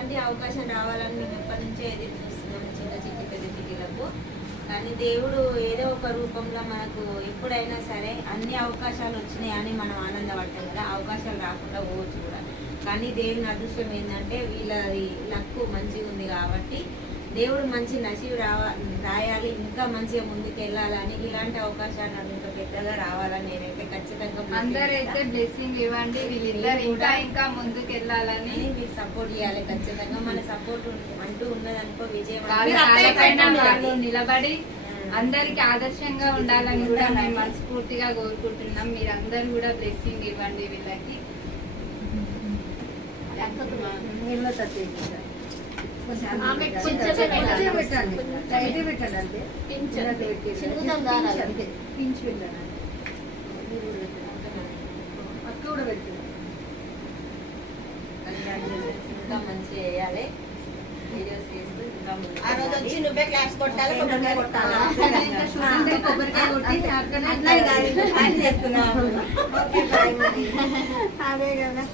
ఇలాంటి అవకాశం రావాలని మేము ఎప్పటి నుంచే ఎదురు చూస్తున్నాం చిన్న చిట్టి పెద్ద చిట్టిలకు. కానీ దేవుడు ఏదో ఒక రూపంలో మనకు ఎప్పుడైనా సరే అన్ని అవకాశాలు వచ్చినాయి అని మనం ఆనందపడతాం కదా. అవకాశాలు రాకుండా పోవచ్చు కూడా. కానీ దేవుని అదృష్టం ఏంటంటే వీళ్ళది లక్కు మంచిగా ఉంది కాబట్టి దేవుడు మంచి నసీబు రావ రాయాలి ఇంకా మంచిగా ముందుకు వెళ్ళాలని ఇలాంటి అవకాశాలు నాకు ఇంకా పెద్దగా రావాలని నేనైతే ఖచ్చితంగా అందరైతే. బ్లెస్సింగ్ ఇవ్వండి వీళ్ళిద్దరు ఇంకా ఇంకా ముందుకు వెళ్ళాలని మీరు సపోర్ట్ చేయాలి ఖచ్చితంగా. మన సపోర్ట్ అంటూ ఉన్నదనుకో విజయం నిలబడి అందరికి ఆదర్శంగా ఉండాలని కూడా మేము మనస్ఫూర్తిగా కోరుకుంటున్నాం. మీరందరూ కూడా బ్లెస్సింగ్ ఇవ్వండి వీళ్ళకి. పెట్టండి. పెట్టండి అంతే పించ్ పెట్టండి అక్క కూడా. ఇంకా ఆ రోజు వచ్చి. నువ్వే క్లాస్ కొట్టాలి కొబ్బరికాయ కొబ్బరికాయ కొట్టి అట్లా. అదే కదా